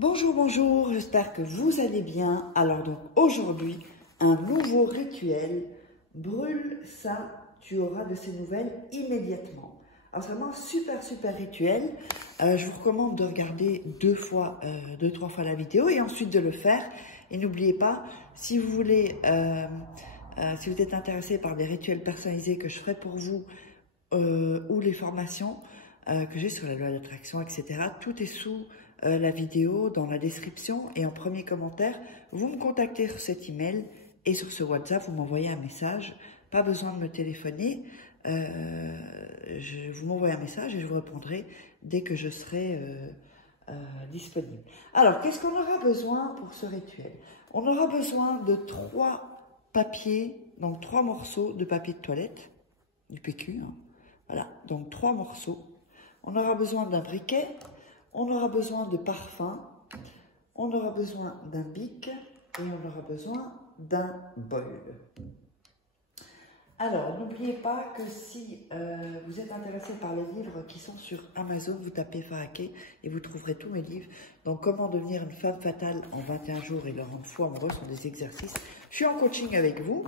Bonjour, bonjour, j'espère que vous allez bien. Alors donc aujourd'hui, un nouveau rituel. Brûle ça, tu auras de ces nouvelles immédiatement. Alors c'est vraiment un super rituel. Je vous recommande de regarder deux, trois fois la vidéo et ensuite de le faire. Et n'oubliez pas, si vous voulez, si vous êtes intéressé par des rituels personnalisés que je ferai pour vous ou les formations que j'ai sur la loi d'attraction, etc. Tout est sous la vidéo, dans la description et en premier commentaire. Vous me contactez sur cet email et sur ce WhatsApp, vous m'envoyez un message. Pas besoin de me téléphoner. Vous m'envoyez un message et je vous répondrai dès que je serai disponible. Alors, qu'est-ce qu'on aura besoin pour ce rituel? On aura besoin de 3 papiers, donc 3 morceaux de papier de toilette, du PQ, hein. Voilà, donc 3 morceaux. On aura besoin d'un briquet, on aura besoin de parfum, on aura besoin d'un bic et on aura besoin d'un bol. Alors, n'oubliez pas que si vous êtes intéressé par les livres qui sont sur Amazon, vous tapez Faraké et vous trouverez tous mes livres. Donc, comment devenir une femme fatale en 21 jours et le rendre fou amoureux sont des exercices. Je suis en coaching avec vous.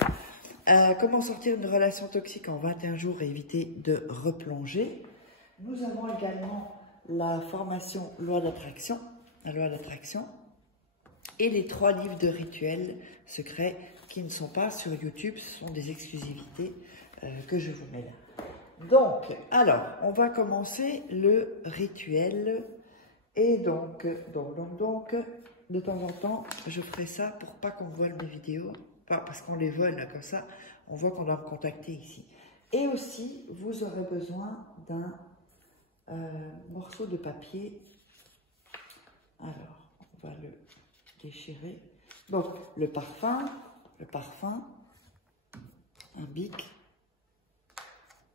Comment sortir d'une relation toxique en 21 jours et éviter de replonger. Nous avons également la formation loi d'attraction, la loi d'attraction, et les 3 livres de rituels secrets qui ne sont pas sur YouTube, ce sont des exclusivités que je vous mets là. Donc, alors, on va commencer le rituel. Et donc, de temps en temps, je ferai ça pour pas qu'on vole mes vidéos, parce qu'on les vole, là, comme ça, on voit qu'on doit me contacter ici. Et aussi, vous aurez besoin d'un morceau de papier. Alors, on va le déchirer. Donc, le parfum, un bic,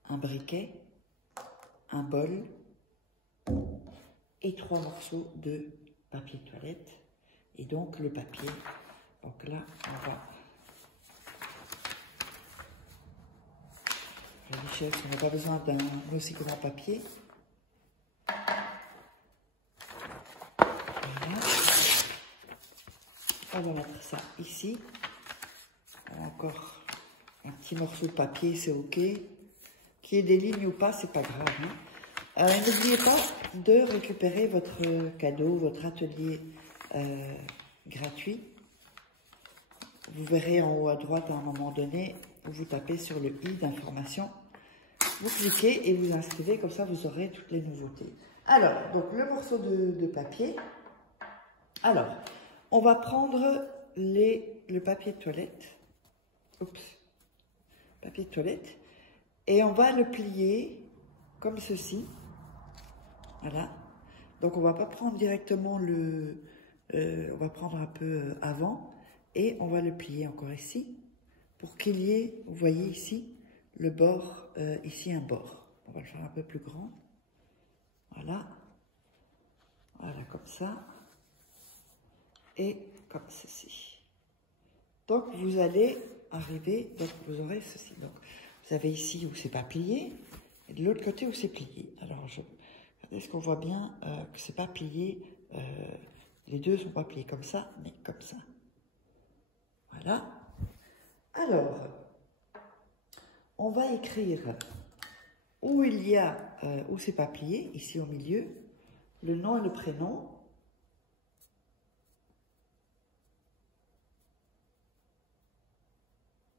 un briquet, un bol et 3 morceaux de papier de toilette. Et donc, le papier. Donc là, on va... La richesse, on n'a pas besoin d'un aussi grand papier. Voilà. On va mettre ça ici. Encore un petit morceau de papier, c'est ok. Qu'il y ait des lignes ou pas, c'est pas grave, hein. N'oubliez pas de récupérer votre cadeau, votre atelier gratuit. Vous verrez en haut à droite à un moment donné, vous tapez sur le i d'information, vous cliquez et vous inscrivez, comme ça vous aurez toutes les nouveautés. Alors, donc le morceau de papier. Alors, on va prendre le papier de toilette. Oups, papier de toilette. Et on va le plier comme ceci. Voilà. Donc, on va pas prendre directement on va prendre un peu avant. Et on va le plier encore ici. Pour qu'il y ait, vous voyez ici, le bord, ici un bord. On va le faire un peu plus grand. Voilà. Voilà, comme ça. Et comme ceci. Donc, vous allez arriver, donc vous aurez ceci. Donc, vous avez ici où c'est pas plié, et de l'autre côté où c'est plié. Alors, est-ce qu'on voit bien que c'est pas plié, les deux sont pas pliés comme ça, mais comme ça. Voilà. Alors, on va écrire où il y a, où c'est pas plié, ici au milieu, le nom et le prénom.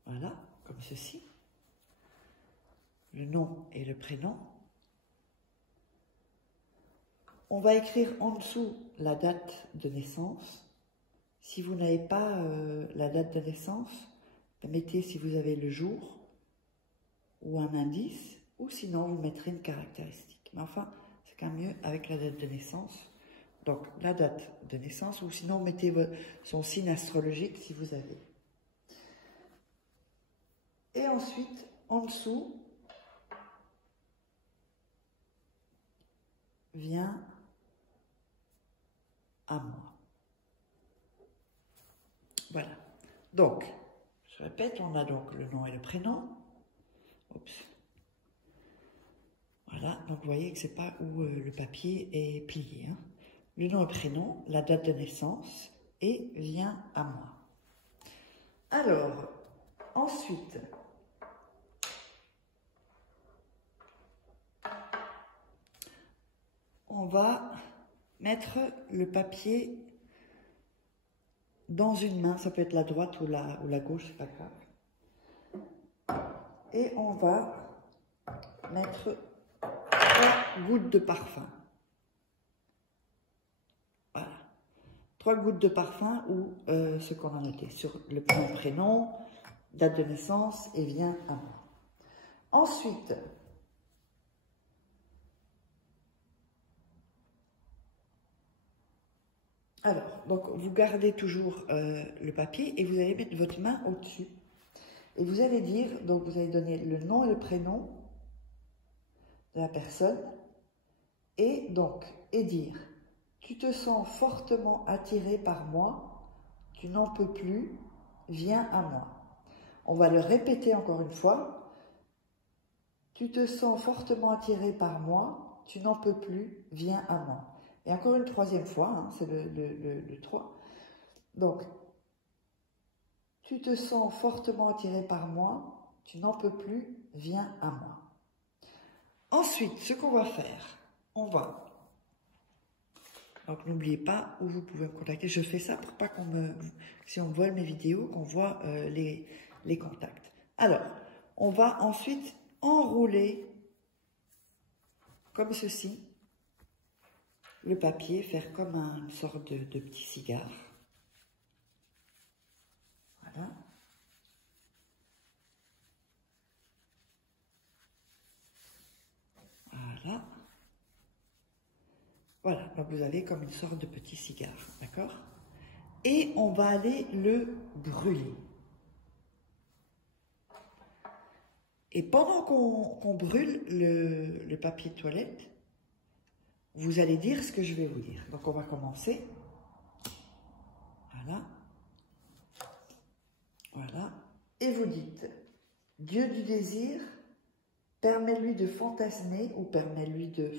Voilà, comme ceci. Le nom et le prénom. On va écrire en dessous la date de naissance. Si vous n'avez pas la date de naissance, mettez si vous avez le jour ou un indice, ou sinon vous mettrez une caractéristique. Mais enfin, c'est quand même mieux avec la date de naissance. Donc la date de naissance, ou sinon mettez son signe astrologique si vous avez. Et ensuite, en dessous, vient à moi. Voilà. Donc, je répète, on a donc le nom et le prénom. Oups. Voilà, donc vous voyez que c'est pas où le papier est plié, hein. le nom et prénom, la date de naissance et viens à moi. Alors, ensuite, on va mettre le papier dans une main, ça peut être la droite ou la gauche, c'est pas grave. Et on va mettre 3 gouttes de parfum. Voilà. 3 gouttes de parfum ou ce qu'on a noté sur le prénom, date de naissance et viens à moi. Ensuite, alors, donc vous gardez toujours le papier et vous allez mettre votre main au-dessus. Et vous allez dire, donc vous allez donner le nom et le prénom de la personne et dire, tu te sens fortement attiré par moi, tu n'en peux plus, viens à moi. On va le répéter encore une fois, tu te sens fortement attiré par moi, tu n'en peux plus, viens à moi. Et encore une troisième fois, hein, c'est le 3. Donc, tu te sens fortement attiré par moi, tu n'en peux plus, viens à moi. Ensuite, ce qu'on va faire, on va... Donc, n'oubliez pas où vous pouvez me contacter. Je fais ça pour pas qu'on me... Si on voit mes vidéos, qu'on voit les contacts. Alors, on va ensuite enrouler comme ceci le papier, faire comme une sorte de petit cigare. Voilà. Voilà. Voilà, donc vous avez comme une sorte de petit cigare, d'accord? Et on va aller le brûler. Et pendant qu'on brûle le papier de toilette, vous allez dire ce que je vais vous dire. Donc on va commencer. Voilà. Voilà. Et vous dites, Dieu du désir, permets-lui de fantasmer, ou permets-lui de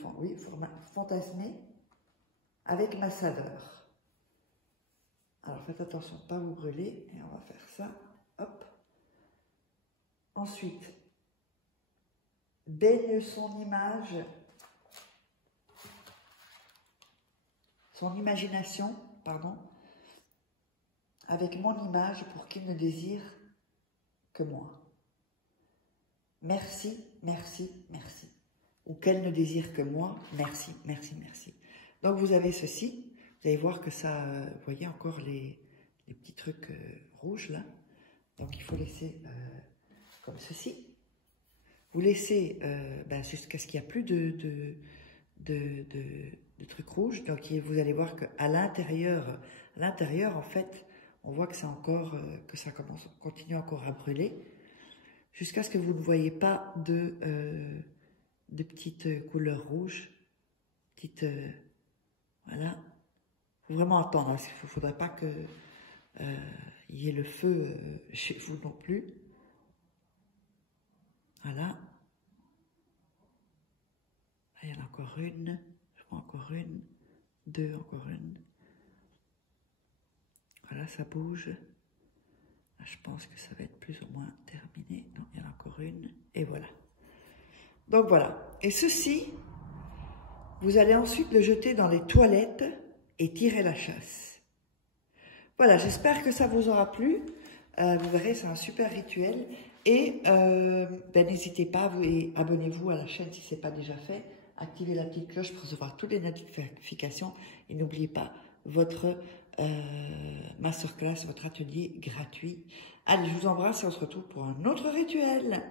fantasmer avec ma saveur. Alors faites attention, pas vous brûler, et on va faire ça. Hop. Ensuite, baigne son image, son imagination, pardon, avec mon image pour qu'il ne désire que moi. Merci, merci, merci. Ou qu'elle ne désire que moi, merci, merci, merci. Donc vous avez ceci, vous allez voir que ça, vous voyez encore les petits trucs rouges là. Donc il faut laisser comme ceci. Vous laissez jusqu'à ce qu'il n'y a plus de trucs rouges. Donc vous allez voir qu'à l'intérieur, en fait, on voit que c'est encore, que ça continue encore à brûler, jusqu'à ce que vous ne voyez pas de petites couleurs rouges, voilà. Il faut vraiment attendre, hein. Il ne faudrait pas que il y ait le feu chez vous non plus. Voilà. Il y en a encore une, je crois encore une, 2, encore une. Voilà, ça bouge. Là, je pense que ça va être plus ou moins terminé. Non, il y en a encore une. Et voilà. Donc voilà. Et ceci, vous allez ensuite le jeter dans les toilettes et tirer la chasse. Voilà, j'espère que ça vous aura plu. Vous verrez, c'est un super rituel. Et n'hésitez pas, et abonnez-vous à la chaîne si ce n'est pas déjà fait. Activez la petite cloche pour recevoir toutes les notifications. Et n'oubliez pas votre masterclass, votre atelier gratuit. Allez, je vous embrasse et on se retrouve pour un autre rituel.